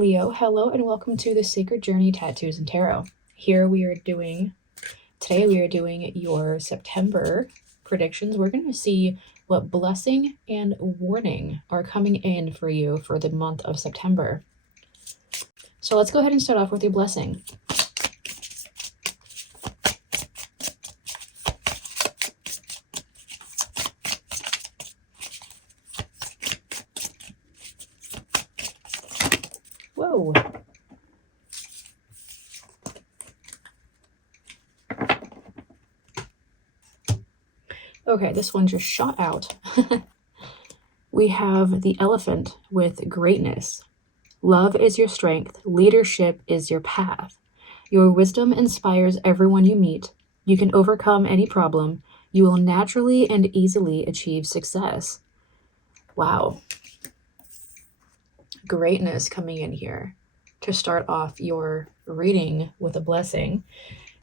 Leo, hello and welcome to the Sacred Journey Tattoos and Tarot. Today we are doing your September predictions. We're going to see what blessing and warning are coming in for you for the month of September. So let's go ahead and start off with your blessing. Whoa. Okay, this one just shot out. We have the elephant with greatness. Love is your strength. Leadership is your path. Your wisdom inspires everyone you meet. You can overcome any problem. You will naturally and easily achieve success. Wow. Greatness coming in here to start off your reading with a blessing.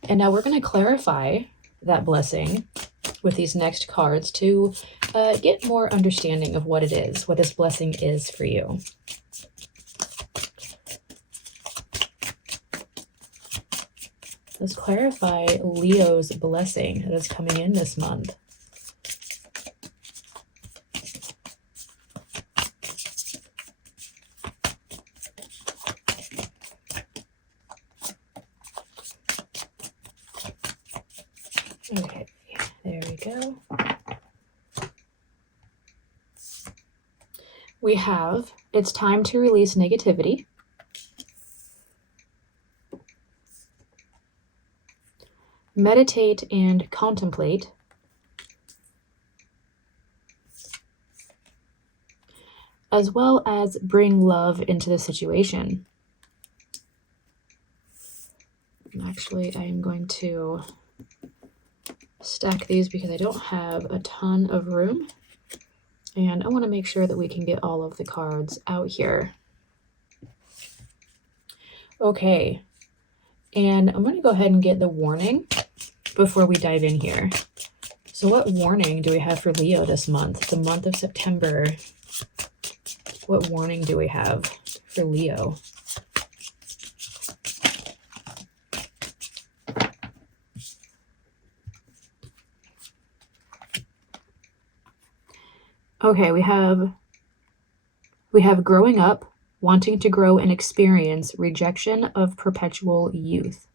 And now we're going to clarify that blessing with these next cards to get more understanding of what it is, what this blessing is for you. Let's clarify Leo's blessing that is coming in this month. Okay, there we go. We have, it's time to release negativity. Meditate and contemplate. As well as bring love into the situation. Actually, I am going to stack these because I don't have a ton of room. And I want to make sure that we can get all of the cards out here. Okay. And I'm going to go ahead and get the warning before we dive in here. So what warning do we have for Leo this month? The month of September. What warning do we have for Leo? Okay, we have growing up, wanting to grow and experience, rejection of perpetual youth.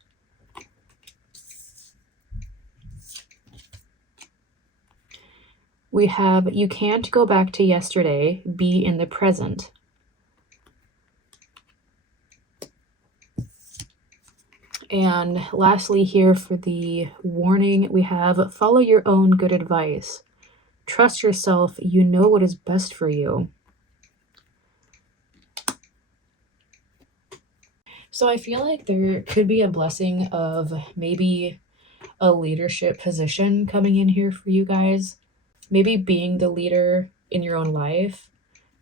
We have you can't go back to yesterday, be in the present. And lastly here for the warning, we have follow your own good advice. Trust yourself, you know what is best for you. So I feel like there could be a blessing of maybe a leadership position coming in here for you guys. Maybe being the leader in your own life,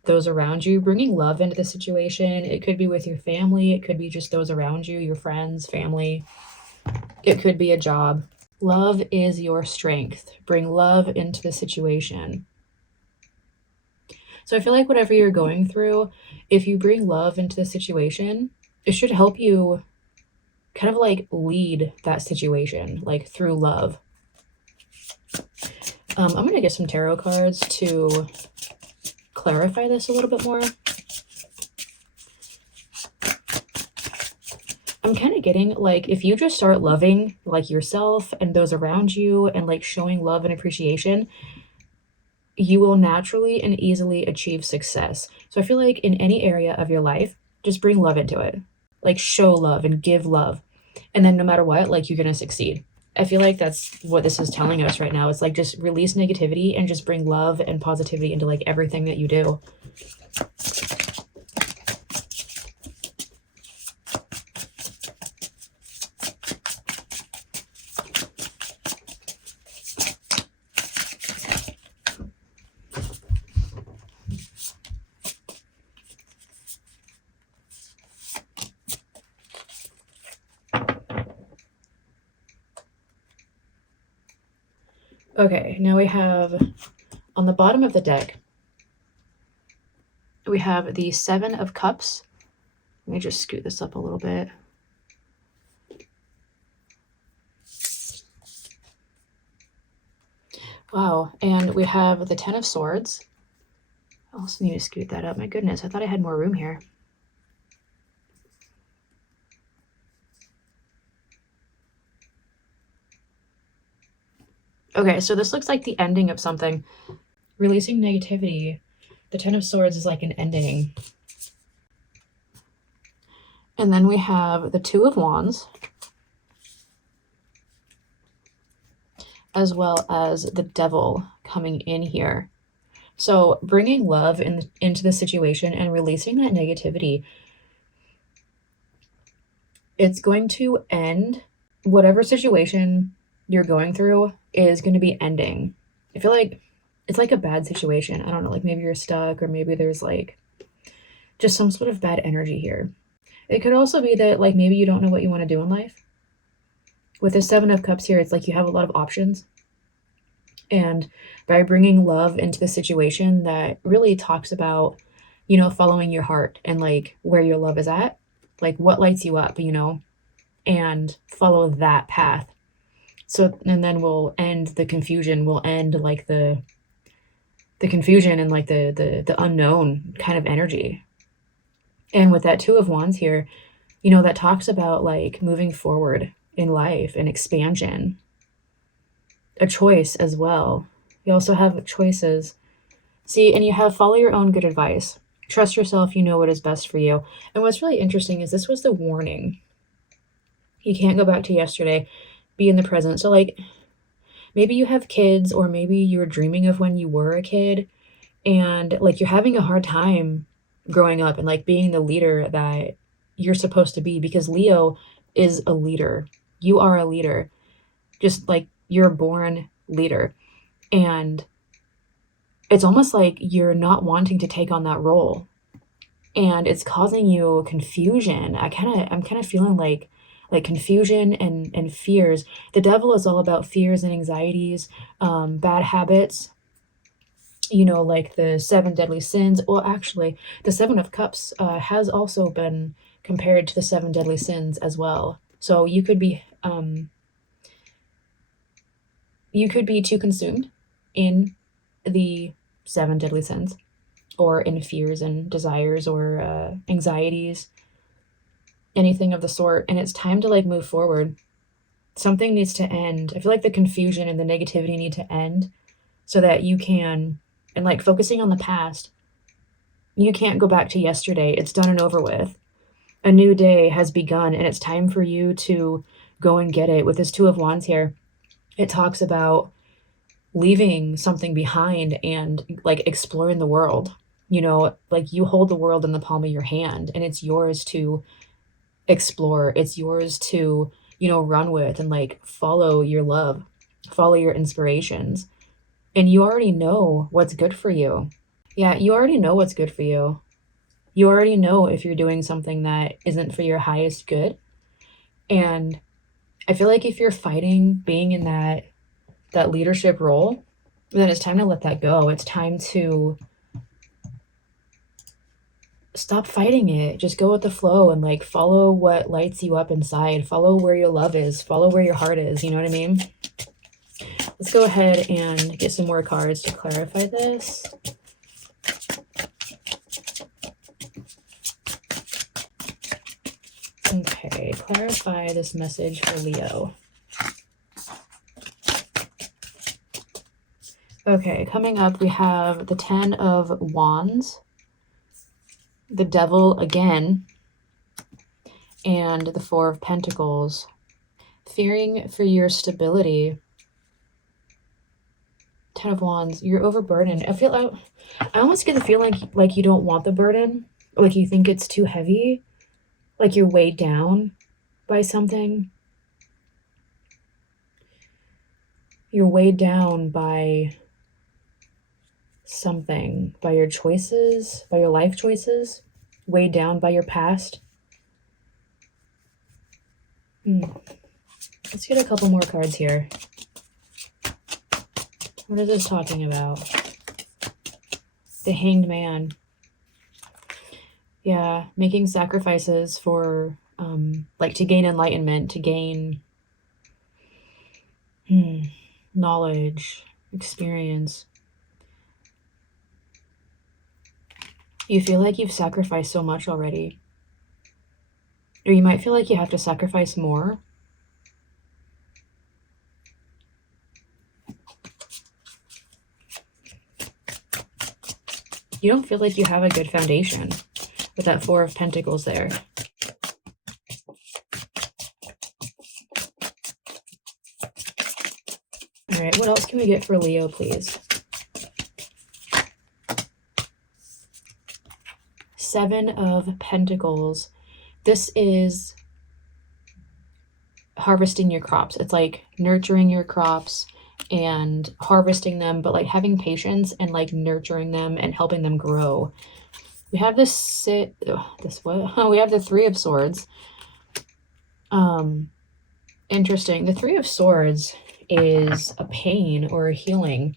those around you, bringing love into the situation. It could be with your family. It could be just those around you, your friends, family. It could be a job. Love is your strength. Bring love into the situation. So I feel like whatever you're going through, if you bring love into the situation, it should help you kind of like lead that situation, like through love. I'm going to get some tarot cards to clarify this a little bit more. I'm kind of getting like if you just start loving like yourself and those around you and like showing love and appreciation, you will naturally and easily achieve success. So I feel like in any area of your life, just bring love into it. Like show love and give love. And then no matter what, like you're going to succeed. I feel like that's what this is telling us right now. It's like just release negativity and just bring love and positivity into like everything that you do. Okay, now we have on the bottom of the deck, we have the 7 of Cups me just scoot this up a little bit. Wow, and we have the Ten of Swords. I also need to scoot that up. My goodness, I thought I had more room here. Okay, so this looks like the ending of something. Releasing negativity. The Ten of Swords is like an ending. And then we have the Two of Wands, as well as the Devil coming in here. So bringing love into the situation and releasing that negativity, it's going to end whatever situation you're going through is going to be ending. I feel like it's like a bad situation. I don't know, like maybe you're stuck or maybe there's like just some sort of bad energy here. It could also be that like maybe you don't know what you want to do in life. With the Seven of Cups here, it's like you have a lot of options. And by bringing love into the situation, that really talks about, you know, following your heart and like where your love is at, like what lights you up, you know, and follow that path. So, and then we'll end the confusion. We'll end like the confusion and like the unknown kind of energy. And with that Two of Wands here, you know, that talks about like moving forward in life and expansion. A choice as well. You also have choices. See, and you have follow your own good advice. Trust yourself, you know what is best for you. And what's really interesting is this was the warning. You can't go back to yesterday. Be in the present. So like maybe you have kids or maybe you're dreaming of when you were a kid and like you're having a hard time growing up and like being the leader that you're supposed to be, because Leo is a leader. You are a leader. Just like you're a born leader. And it's almost like you're not wanting to take on that role. And it's causing you confusion. I'm kind of feeling like confusion and fears. The Devil is all about fears and anxieties, bad habits, you know, like the 7 deadly sins. Well, actually, the 7 of Cups has also been compared to the 7 deadly sins as well. So you could be too consumed in the 7 deadly sins or in fears and desires or anxieties, anything of the sort. And it's time to like move forward. Something needs to end. I feel like the confusion and the negativity need to end so that you can, and like focusing on the past, you can't go back to yesterday. It's done and over with. A new day has begun and it's time for you to go and get it. With this Two of Wands here, it talks about leaving something behind and like exploring the world. You know, like you hold the world in the palm of your hand and it's yours to explore. It's yours to, you know, run with and like follow your love, follow your inspirations. And you already know what's good for you. Yeah, you already know what's good for you. You already know if you're doing something that isn't for your highest good. And I feel like if you're fighting being in that leadership role, then it's time to let that go. It's time to stop fighting it. Just go with the flow and like follow what lights you up inside. Follow where your love is. Follow where your heart is. You know what I mean? Let's go ahead and get some more cards to clarify this. Okay, clarify this message for Leo. Okay, coming up, we have the 10 of Wands, the Devil again, and the 4 of Pentacles. Fearing for your stability. 10 of Wands, you're overburdened. I almost get the feeling like you don't want the burden, like you think it's too heavy, like you're weighed down by something. You're weighed down by something, by your choices, by your life choices, weighed down by your past. Let's get a couple more cards here. What is this talking about? The Hanged Man. Yeah, making sacrifices for, like, to gain enlightenment, to gain knowledge, experience. You feel like you've sacrificed so much already. Or you might feel like you have to sacrifice more. You don't feel like you have a good foundation with that Four of Pentacles there. All right, what else can we get for Leo, please? Seven of Pentacles. This is harvesting your crops. It's like nurturing your crops and harvesting them, but like having patience and like nurturing them and helping them grow. We have we have the Three of Swords. Interesting. The Three of Swords is a pain or a healing.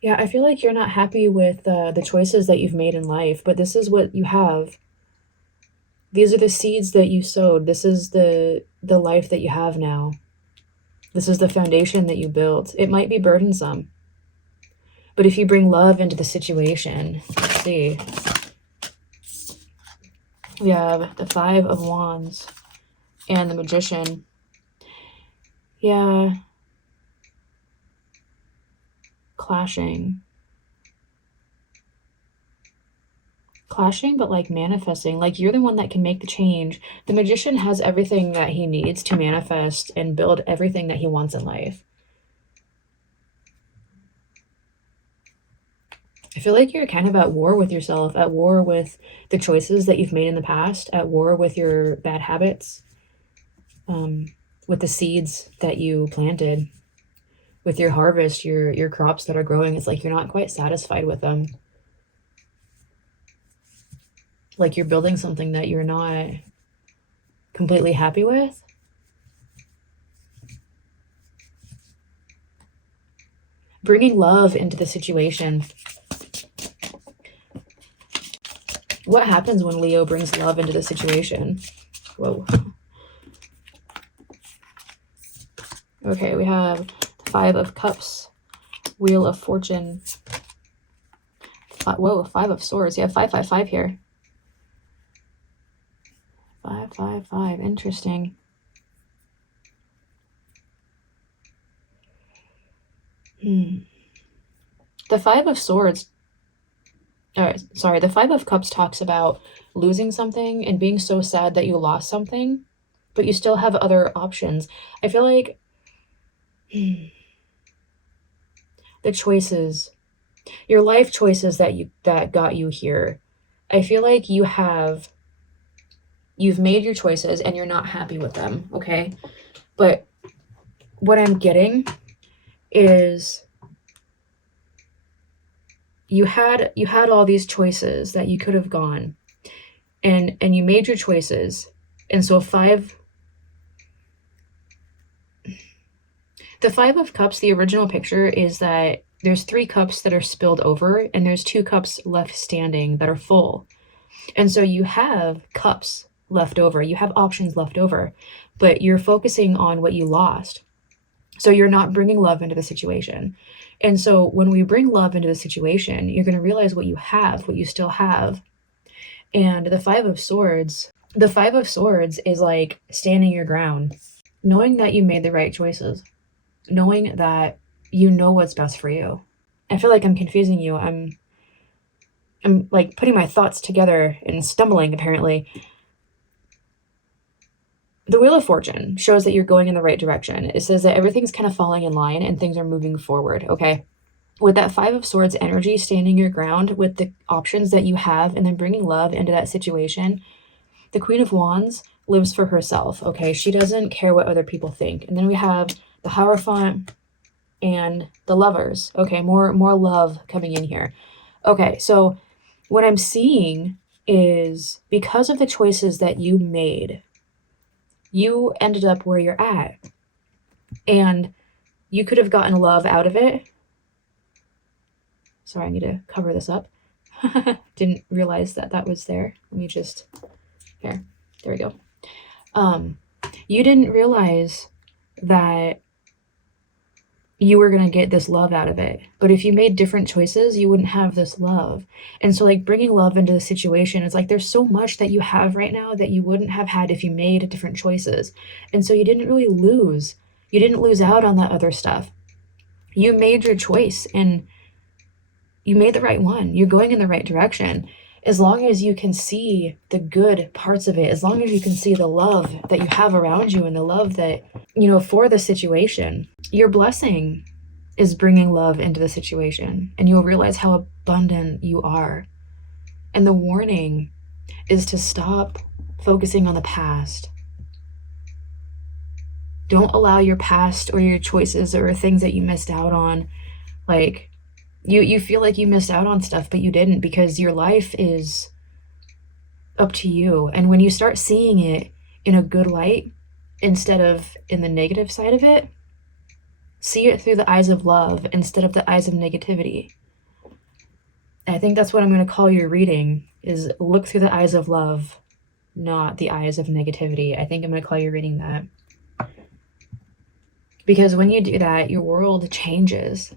Yeah, I feel like you're not happy with the choices that you've made in life, but this is what you have. These are the seeds that you sowed. This is the life that you have now. This is the foundation that you built. It might be burdensome, but if you bring love into the situation, let's see. We have the Five of Wands and the Magician. Yeah. Clashing, but like manifesting, like you're the one that can make the change. The Magician has everything that he needs to manifest and build everything that he wants in life. I feel like you're kind of at war with yourself, at war with the choices that you've made in the past, at war with your bad habits, with the seeds that you planted, with your harvest, your crops that are growing. It's like you're not quite satisfied with them. Like you're building something that you're not completely happy with. Bringing love into the situation. What happens when Leo brings love into the situation? Whoa. Okay, we have the Five of Cups, Wheel of Fortune. Whoa, Five of Swords. Yeah, 555 here. 555. Interesting. The Five of Swords. The Five of Cups talks about losing something and being so sad that you lost something, but you still have other options. I feel like the choices, your life choices that got you here, I feel like you've made your choices and you're not happy with them, okay? But what I'm getting is you had all these choices that you could have gone, and you made your choices. And so the Five of Cups, the original picture is that there's 3 cups that are spilled over and there's 2 cups left standing that are full. And so you have cups left over, you have options left over, but you're focusing on what you lost. So you're not bringing love into the situation. And so when we bring love into the situation, you're going to realize what you still have. And the Five of Swords is like standing your ground, knowing that you made the right choices, knowing that you know what's best for you. I feel like I'm confusing you. I'm like putting my thoughts together and stumbling, apparently. The Wheel of Fortune shows that you're going in the right direction. It says that everything's kind of falling in line and things are moving forward, okay? With that Five of Swords energy, standing your ground with the options that you have and then bringing love into that situation, the Queen of Wands lives for herself, okay? She doesn't care what other people think. And then we have the Hierophant and the Lovers, okay? More love coming in here. Okay, so what I'm seeing is because of the choices that you made, you ended up where you're at. And you could have gotten love out of it. Sorry, I need to cover this up. Didn't realize that that was there. Let me just, here, there we go. You didn't realize that you were going to get this love out of it. But if you made different choices, you wouldn't have this love. And so like bringing love into the situation, it's like there's so much that you have right now that you wouldn't have had if you made different choices. And so you didn't really lose. You didn't lose out on that other stuff. You made your choice and you made the right one. You're going in the right direction. As long as you can see the good parts of it, as long as you can see the love that you have around you and the love that, you know, for the situation, your blessing is bringing love into the situation, and you'll realize how abundant you are. And the warning is to stop focusing on the past. Don't allow your past or your choices or things that you missed out on, like, you feel like you missed out on stuff, but you didn't, because your life is up to you. And when you start seeing it in a good light instead of in the negative side of it, see it through the eyes of love instead of the eyes of negativity. And I think that's what I'm going to call your reading, is look through the eyes of love, not the eyes of negativity. I think I'm going to call your reading that. Because when you do that, your world changes.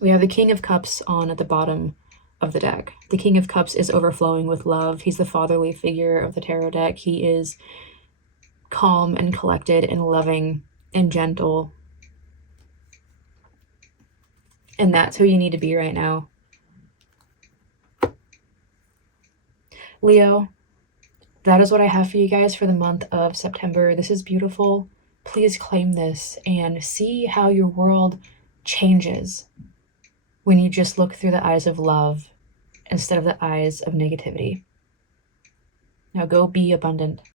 We have the King of Cups on at the bottom of the deck. The King of Cups is overflowing with love. He's the fatherly figure of the tarot deck. He is calm and collected and loving and gentle. And that's who you need to be right now. Leo, that is what I have for you guys for the month of September. This is beautiful. Please claim this and see how your world changes when you just look through the eyes of love instead of the eyes of negativity. Now go be abundant.